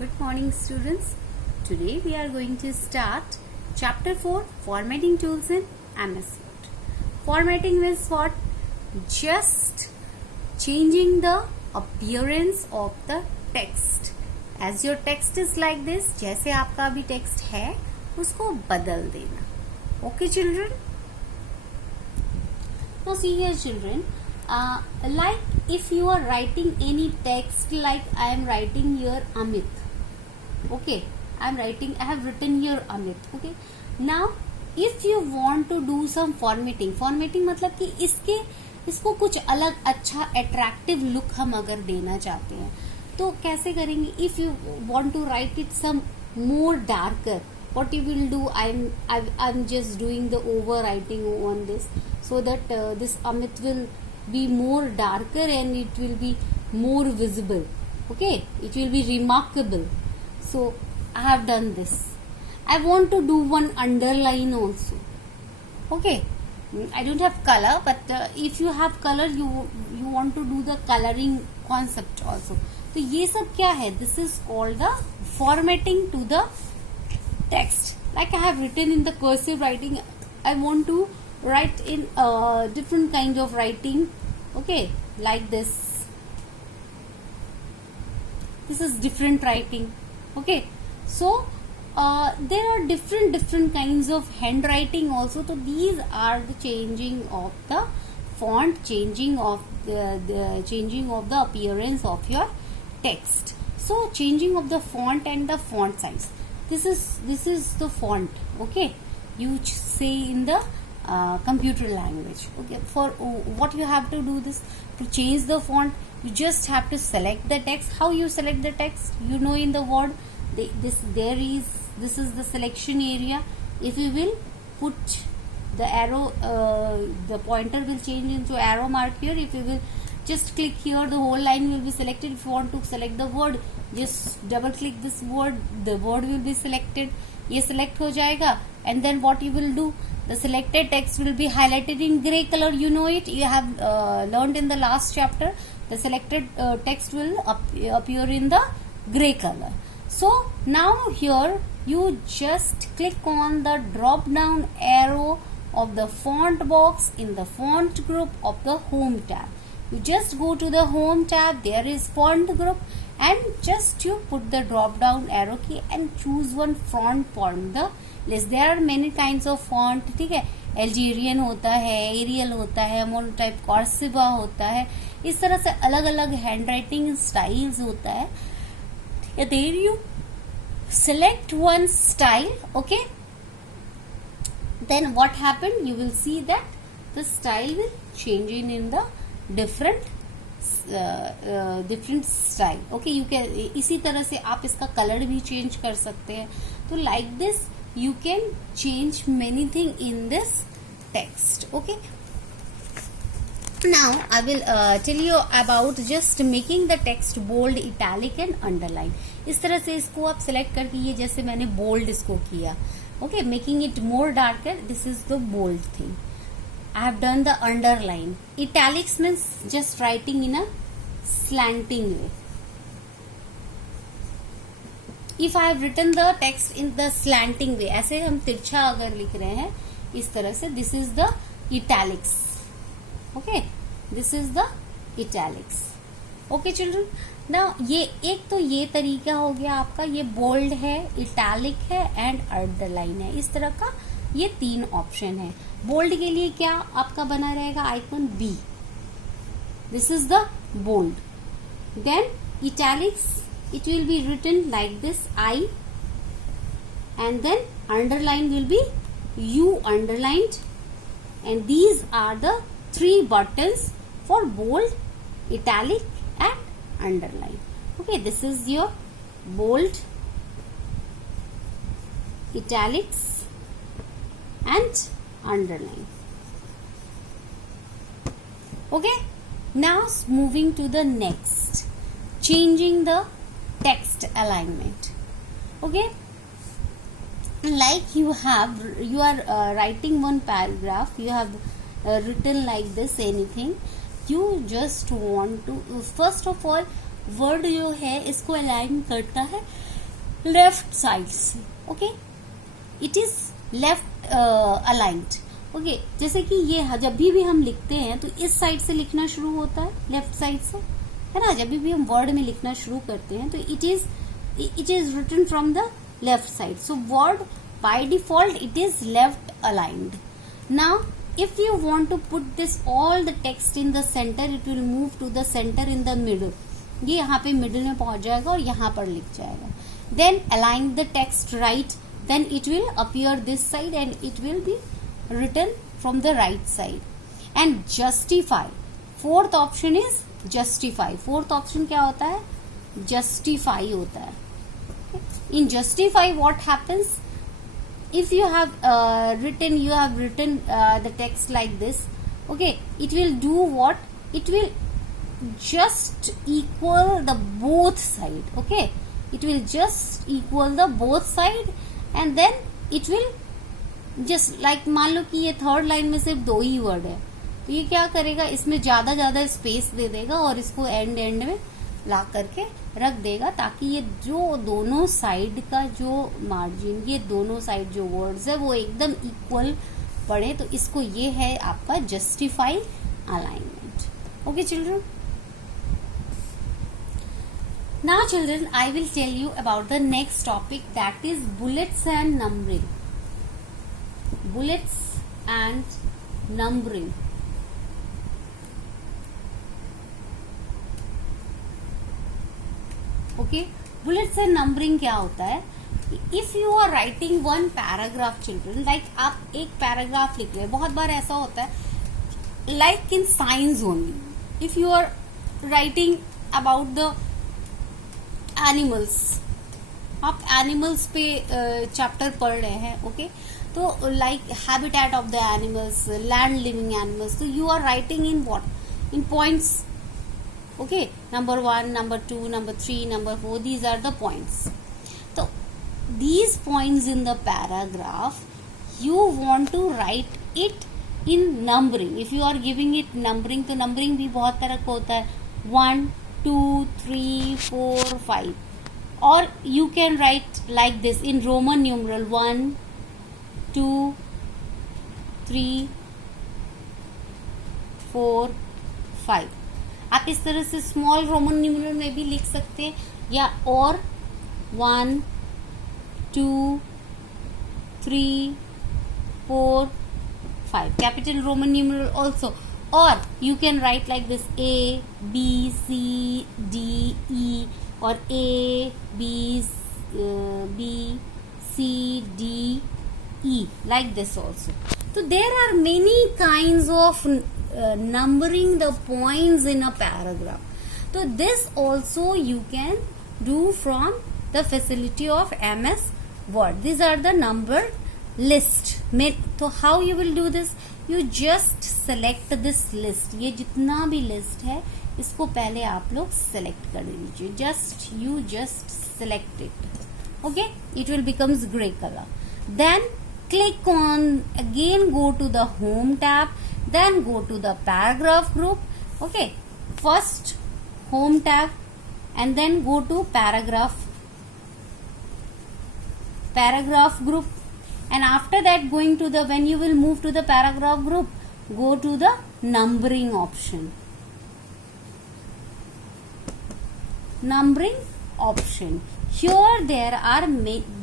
Good morning, students. Today we are going to start chapter 4, formatting tools in MS Word. Formatting is what? Just changing the appearance of the text. As your text is like this, जैसे आपका अभी text है उसको बदल देना. Okay, children? Now see here, children. Like if you are writing any text, like I am writing here Amit. Okay, I have written here Amit. Okay, now if you want to do some formatting मतलब कि इसको कुछ अलग अच्छा attractive look हम अगर देना चाहते हैं तो कैसे करेंगे? If you want to write it some more darker, what you will do? I'm just doing the overwriting on this so that this Amit will be more darker and it will be more visible. Okay, it will be remarkable. So I have done this. I want to do one underline also. Okay, I don't have color, but if you have color, you want to do the coloring concept also. तो ये सब क्या है? This is called the formatting to the text. Like I have written in the cursive writing, I want to write in different kinds of writing. Okay, like this. This is different writing. Okay, so there are different kinds of handwriting also. So these are the changing of the font, changing of the appearance of your text. So changing of the font and the font size. This is the font. Okay, you say in the computer language. Okay, for what you have to do this to change the font, you just have to select the text. How you select the text? You know, in the Word, this is the selection area. If you will put the arrow, the pointer will change into arrow mark here. If you will just click here, the whole line will be selected. If you want to select the word, just double click this word, the word will be selected. ये select हो जाएगा, and then what you will do? The selected text will be highlighted in grey color. You know it. You have learned in the last chapter. The selected text will appear in the grey color. So now here you just click on the drop down arrow of the font box in the font group of the home tab. You just go to the home tab. There is font group, and just you put the drop down arrow key and choose one font from the list. There are many kinds of font. ठीक है, Algerian होता है, Arial होता है, monotype Corsiva होता है. इस तरह से अलग अलग handwriting styles होता है. There you select one style. Okay, then what happened? You will see that the style will change in the different style. Okay, you can इसी तरह से आप इसका कलर भी चेंज कर सकते हैं. तो like this you can change many things in this text. Okay, now I will tell you about just making the text bold, italic and underline. इस तरह से इसको आप select करके, ये जैसे मैंने bold इसको किया. Okay, making it more darker. This is the bold thing. I have done the underline. Italics means just writing in a slanting way. If I have written the text in the slanting way, ऐसे हम तिरछा अगर लिख रहे हैं इस तरह से, this is the italics. Okay, this is the italics. Okay, children. Now ये एक तो ये तरीका हो गया आपका, ये bold है, italic है and underline है. इस तरह का ये तीन ऑप्शन है. बोल्ड के लिए क्या आपका बना रहेगा? Icon B. This is the bold. Then italics, it will be written like this, I, and then underline will be U underlined, and these are the three buttons for bold, italic and underline. Okay, this is your bold, italics and underline. Okay, now moving to the next, changing the text alignment. Okay, like you are writing one paragraph, you have written like this anything, you just want to first of all word जो है इसको align करता है left side से, okay, it is left aligned, okay. जैसे कि ये जब भी हम लिखते हैं तो इस साइड से लिखना शुरू होता है, लेफ्ट साइड से, है ना। जब भी हम वर्ड में लिखना शुरू करते हैं तो it is written from the left side, so Word by default it is left aligned. Now if you want to put this all the text in the center, it will move to the center in the middle, ये यहाँ पे middle में पहुंच जाएगा और यहाँ पर लिख जाएगा। then align the text right, then it will appear this side and it will be written from the right side. and justify, fourth option is justify, fourth option क्या होता है, justify होता है। in justify what happens, if you have written the text like this, okay, it will do what, it will just equal the both side, okay, it will just equal the both side and then it will just like, मान लो कि ये third line में सिर्फ 2 ही word है तो ये क्या करेगा, इसमें ज्यादा स्पेस दे देगा और इसको एंड में ला करके रख देगा, ताकि ये जो दोनों साइड का जो मार्जिन, ये दोनों साइड जो वर्ड्स है वो एकदम इक्वल पड़े। तो इसको ये है आपका justify alignment. Okay children, now children I will tell you about the next topic, that is bullets and numbering. Bullets and numbering. Okay, bullets and numbering क्या होता है, if you are writing one paragraph children, like आप एक paragraph लिख रहे हैं, बहुत बार ऐसा होता है like in science only, if you are writing about the animals, आप एनिमल्स पे चैप्टर पढ़ रहे हैं, ओके, तो like habitat of the animals, land living animals, तो you are writing in what, in points, okay, number 1, number 2, number 3, number 4, these are the points. So these points in the paragraph you want to write it in numbering. If you are giving it numbering, तो numbering भी बहुत तरह का होता है, 1 2 3 4 5, or you can write like this in Roman numeral 1 2 3 4 5। आप इस तरह से स्मॉल रोमन न्यूमरल में भी लिख सकते हैं, या और 1 2 3 4 5 कैपिटल रोमन न्यूमरल ऑल्सो, और you can write like this A B C D E, और A B C D E like this also. So there are many kinds of numbering the points in a paragraph. So this also you can do from the facility of MS Word. These are the number list. So how you will do this? You just select this list. ये जितना भी list है इसको पहले आप लोग select कर लीजिए. Just select it. Okay? It will becomes gray color. Then click on, again go to the home tab, then go to the paragraph group. Okay, first home tab and then go to paragraph group, and after that going to the, when you will move to the paragraph group, go to the numbering option. Here there are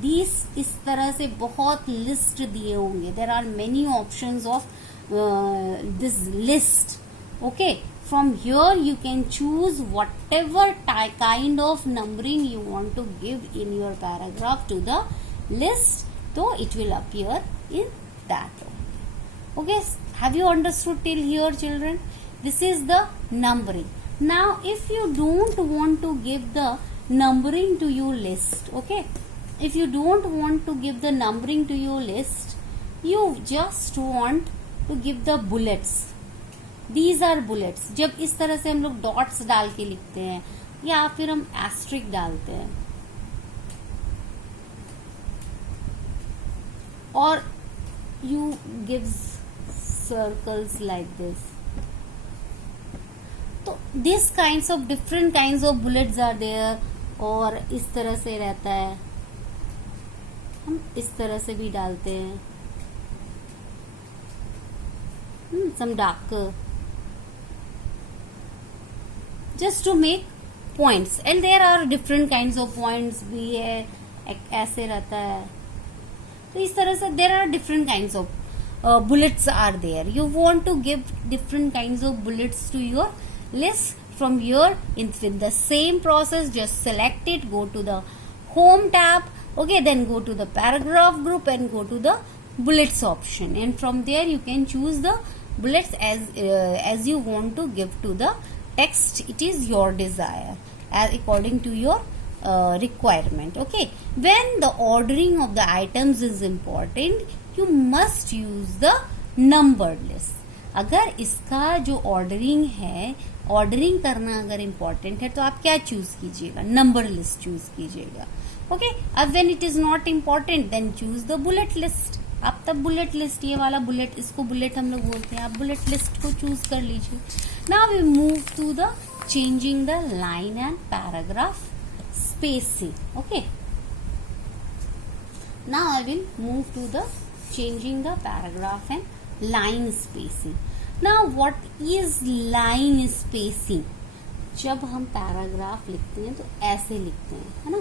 these, इस तरह से बहुत list दिए होंगे, there are many options of this list. Okay, from here you can choose whatever kind of numbering you want to give in your paragraph to the list, so it will appear in that only. Okay, have you understood till here children? This is the numbering. Now if you don't want to give the numbering to your list, okay, if you don't want to give the numbering to your list, you just want to give the bullets. These are bullets. जब इस तरह से हम लोग dots डाल के लिखते हैं या फिर हम एस्ट्रिक डालते हैं, और you gives circles like this. तो this kinds of different kinds of bullets are there, और इस तरह से रहता है, हम इस तरह से भी डालते हैं, some darker, just to make points. And there are different kinds of points भी है, एक ऐसे रहता है, तो इस तरह से there are different kinds of bullets are there. You want to give different kinds of bullets to your list. From here, with the same process, just select it, go to the home tab, okay, then go to the paragraph group and go to the bullets option, and from there you can choose the bullets as you want to give to the text. It is your desire as according to your requirement. Okay, when the ordering of the items is important, you must use the numbered list. अगर इसका जो ordering है, ordering करना अगर important है तो आप क्या चूज कीजिएगा, नंबर लिस्ट चूज कीजिएगा. ओके, अब when it is not important then choose the bullet list. आप तब बुलेट लिस्ट, ये वाला बुलेट, इसको बुलेट हम लोग बोलते हैं, आप बुलेट लिस्ट को चूज कर लीजिए. Now we move to the changing the line and paragraph spacing. Okay, now I will move to the changing the paragraph and line spacing. Now what is line spacing? जब हम paragraph लिखते हैं तो ऐसे लिखते हैं, है ना,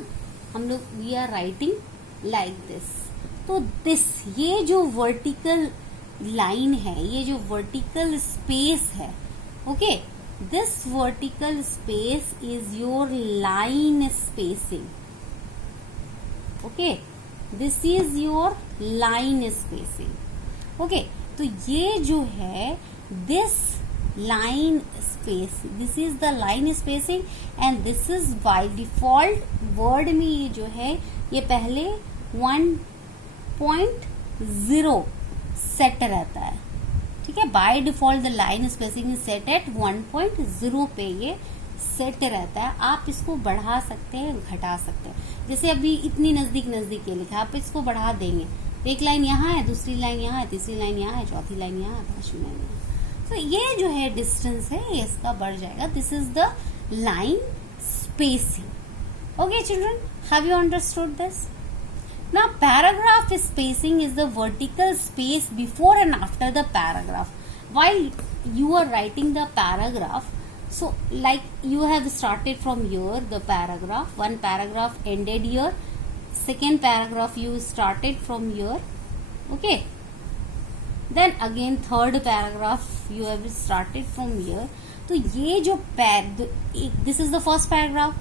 हम लोग we are writing like this. तो दिस, ये जो वर्टिकल लाइन है, ये जो वर्टिकल स्पेस है, okay, this vertical space is your line spacing. Okay, this is your line spacing. Okay, तो ये जो है this line space, this is the line spacing and this is by default word में ये जो है ये पहले 1.0 सेट रहता है. ठीक है, by default the line spacing is set at 1.0 पे ये सेट रहता है. आप इसको बढ़ा सकते हैं, घटा सकते हैं. जैसे अभी इतनी नजदीक नजदीक ये लिखा, आप इसको बढ़ा देंगे, एक लाइन यहाँ है, दूसरी लाइन यहाँ है, तीसरी लाइन यहाँ है, चौथी लाइन यहाँ है, पांचवी लाइन यहाँ है. तो ये जो है डिस्टेंस है ये इसका बढ़ जाएगा. This is the line spacing. Okay children, have you understood this? Now paragraph spacing is the vertical space before and after the paragraph. While you are writing the paragraph, so like you have started from here the paragraph, one paragraph ended here, second paragraph you started from here, okay, then again third paragraph you have started from here. तो ये जो this is the first paragraph,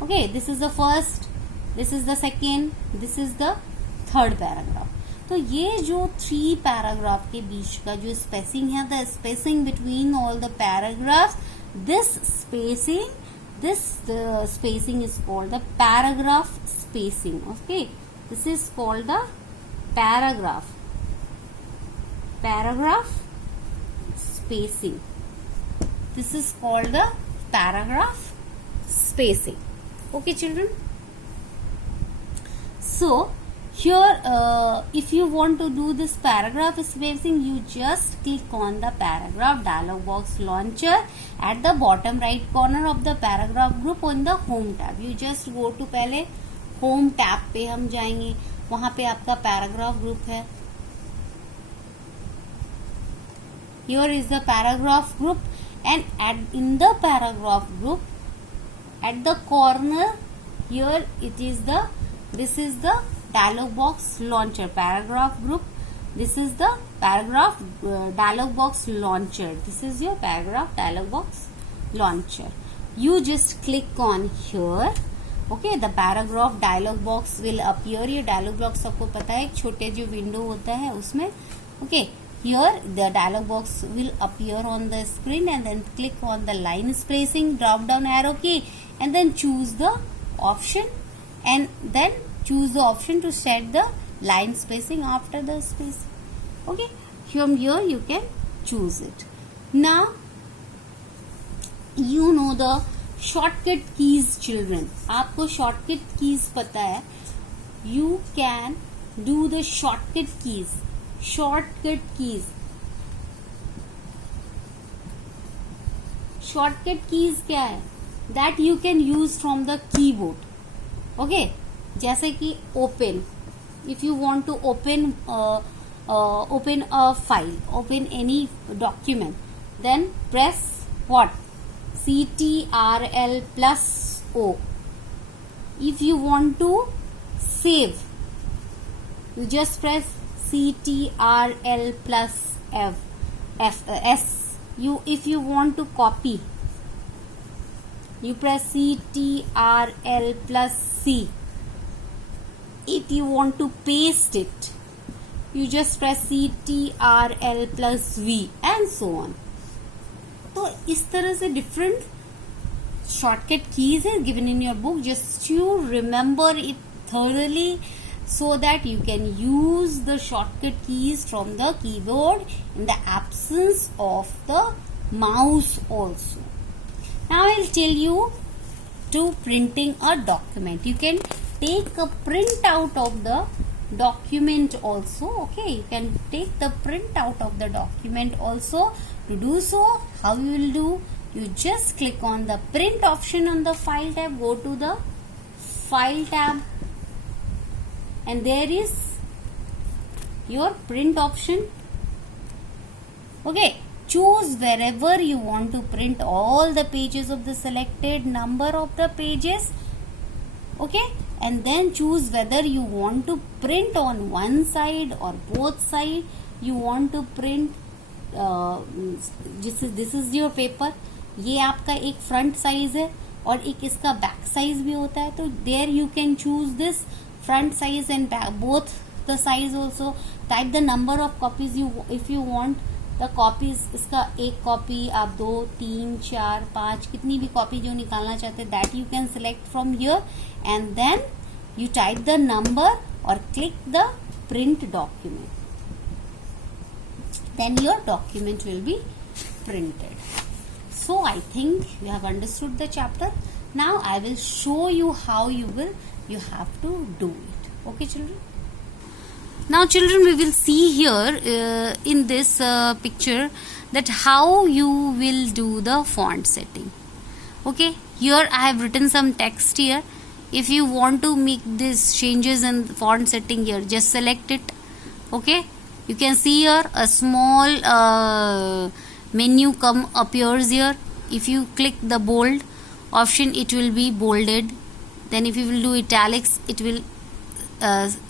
okay, this is the first, this is the second, this is the third paragraph. तो ये जो 3 paragraph के बीच का जो spacing है, the spacing between all the paragraphs, this spacing is called the paragraph spacing. Okay, this is called the paragraph spacing. This is called the paragraph spacing. Okay children, so here if you want to do this paragraph spacing, you just click on the paragraph dialog box launcher at the bottom right corner of the paragraph group on the home tab. You just go to, पहले home tab पे हम जाएंगे, वहां पे आपका paragraph group है. Here is the paragraph group and in the paragraph group at the corner here it is the, this is the dialog box launcher, paragraph group. This is the paragraph dialog box launcher. This is your paragraph dialog box launcher. You just click on here. Okay, the paragraph dialog box will appear. ये dialog box सबको पता है, एक छोटे जो window होता है उसमें. Okay, here the dialog box will appear on the screen and then click on the line spacing drop down arrow key and then choose the option and then choose the option to set the line spacing after the spacing. Okay, from here you can choose it. Now you know the shortcut keys children. आपको shortcut keys पता है. You can do the shortcut keys. Shortcut keys. Shortcut keys क्या है? That you can use from the keyboard. Okay, जैसे कि open, if you want to open open a file, open any document, then press what? Ctrl plus O. If you want to save, you just press Ctrl plus S. If you want to copy, you press Ctrl plus C. If you want to paste it, you just press Ctrl plus V, and so on. तो इस तरह से different shortcut keys है given in your book. Just you remember it thoroughly so that you can use the shortcut keys from the keyboard in the absence of the mouse also. Now I'll tell you to printing a document. You can take a print out of the document also. Okay, you can take the print out of the document also. To do so, how you will do? You just click on the print option on the file tab, go to the file tab, and there is your print option. Okay, choose wherever you want to print all the pages of the selected number of the pages. Okay, and then choose whether you want to print on one side or both side. You want to print this is your paper. ये आपका एक front size है और एक इसका back size भी होता है. तो there you can choose this front size and both the size also. Type the number of copies you if you want the copies. इसका एक कॉपी आप 2, 3, 4, 5 कितनी भी कॉपी जो निकालना चाहते हैं, that you can select from here and then you type the number or click the print document. Then your document will be printed. So I think you have understood the chapter. Now I will show you how you have to do it. Okay, children? Now children, we will see here in this picture that how you will do the font setting. Okay, here I have written some text here. If you want to make these changes in font setting here, just select it. Okay, you can see here a small menu appears here. If you click the bold option, it will be bolded. Then if you will do italics, it will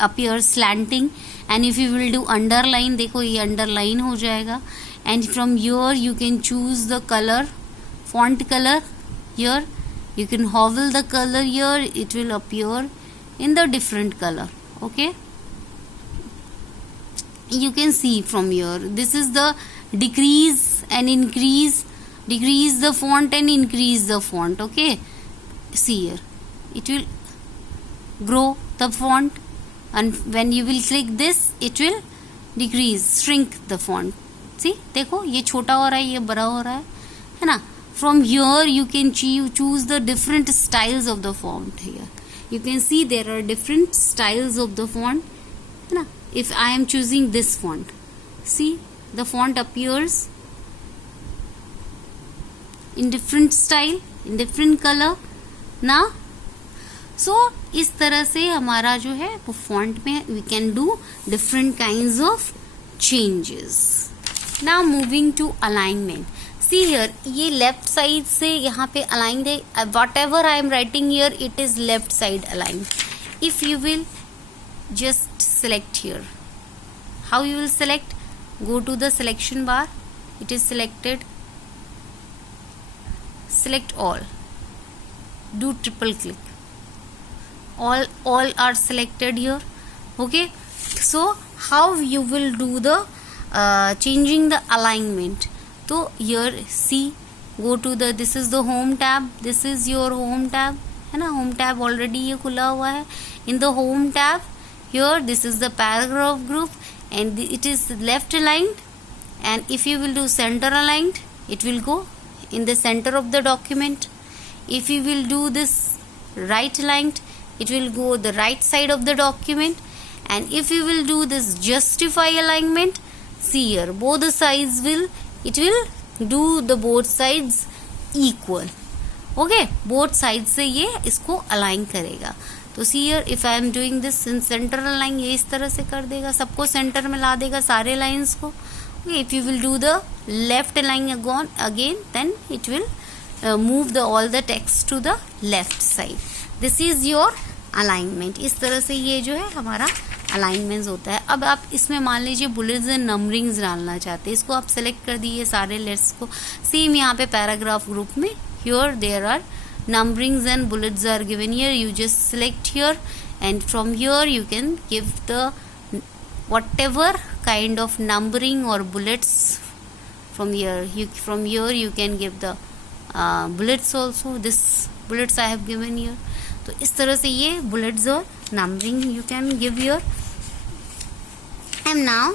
appear slanting. And if you will do underline, देखो ये underline हो जाएगा. And from here you can choose the color, font color here. You can hover the color here, it will appear in the different color. Okay, you can see from here, this is the decrease and increase, decrease the font and increase the font. Okay, see here, it will grow the font, and when you will click this, it will decrease, shrink the font. See, देखो ये छोटा हो रहा है, ये बड़ा हो रहा है ना. From here you can choose the different styles of the font. Here you can see there are different styles of the font. If I am choosing this font, see the font appears in different style, in different color ना. So इस तरह से हमारा जो है वो font में we can do different kinds of changes. Now moving to alignment. See here, ये left side से यहाँ पे aligned है. Whatever I am writing here, it is left side aligned. If you will just select here, how you will select? Go to the selection bar. It is selected. Select all. Do triple click. All are selected here. Okay. So how you will do the changing the alignment? तो here see, go to the, this is the home tab, this is your home tab है ना. home tab already ये खुला हुआ है. in the home tab here, this is the paragraph group and it is left aligned, and if you will do center aligned, it will go in the center of the document. If you will do this right aligned, it will go the right side of the document. And if you will do this justify alignment, see here, both the sides will, it will do the both sides equal. Okay, both side से ये इसको align करेगा। तो see here if I am doing this in centre align, ये इस तरह से कर देगा, सबको सेंटर में ला देगा, सारे लाइंस को। Okay, if you will do the left align again then it will move all the text to the left side. This is your alignment. इस तरह से ये जो है हमारा अलाइनमेंट होता है। अब आप इसमें मान लीजिए बुलेट्स एंड नंबरिंग्स डालना चाहते हैं, इसको आप सेलेक्ट कर दिए सारे लेट्स को। सेम यहाँ पे पैराग्राफ ग्रुप में here there are numberings and bullets are given here. You just select here and from here you can give the whatever kind of numbering or bullets from here. From here you can give the bullets also. This bullets I have given here. तो इस तरह से ये bullets और numbering you can give here. And now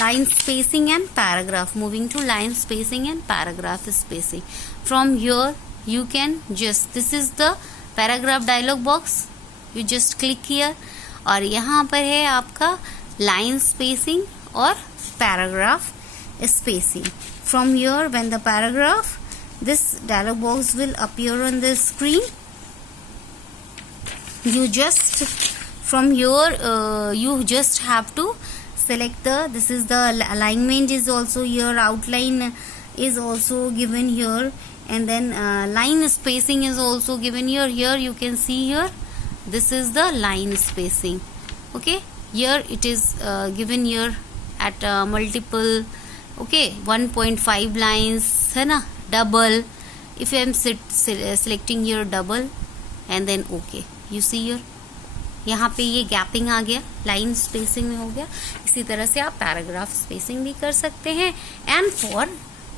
line spacing and paragraph. Moving to line spacing and paragraph spacing. From here you can just, this is the paragraph dialog box. You just click here और यहाँ पर है आपका line spacing और paragraph spacing. From here when the paragraph, this dialog box will appear on the screen. You just from here you just have to select the, this is the alignment is also here, outline is also given here, and then line spacing is also given here. Here you can see here, this is the line spacing. Okay, here it is given here at multiple, okay, 1.5 lines है ना, double. If I am selecting here double and then okay, you see here यहाँ पे ये gapping आ गया, line spacing में हो गया। इसी तरह से आप पैराग्राफ स्पेसिंग भी कर सकते हैं। And for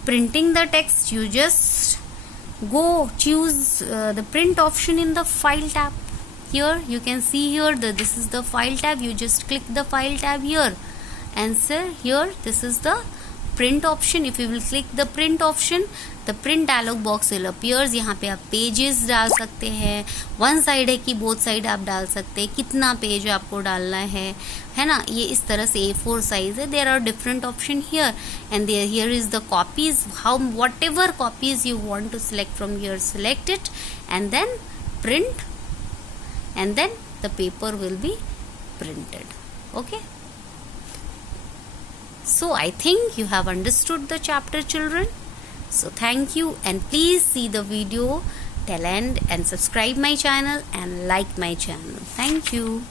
printing the text you just go choose the print option in the file tab. Here you can see here that this is the file tab. You just click the file tab here and sir here this is the print option. If you will click the print option, the print dialog box will appears. यहाँ पे आप pages डाल सकते हैं, one side है कि both side आप डाल सकते हैं, कितना पेज आपको डालना है ना, ये इस तरह से A4 साइज है. There are different option here and there here is the copies. How whatever copies you want to select from here, select it and then print and then the paper will be printed. Okay, so I think you have understood the chapter, children. So thank you and please see the video till end and subscribe my channel and like my channel. Thank you.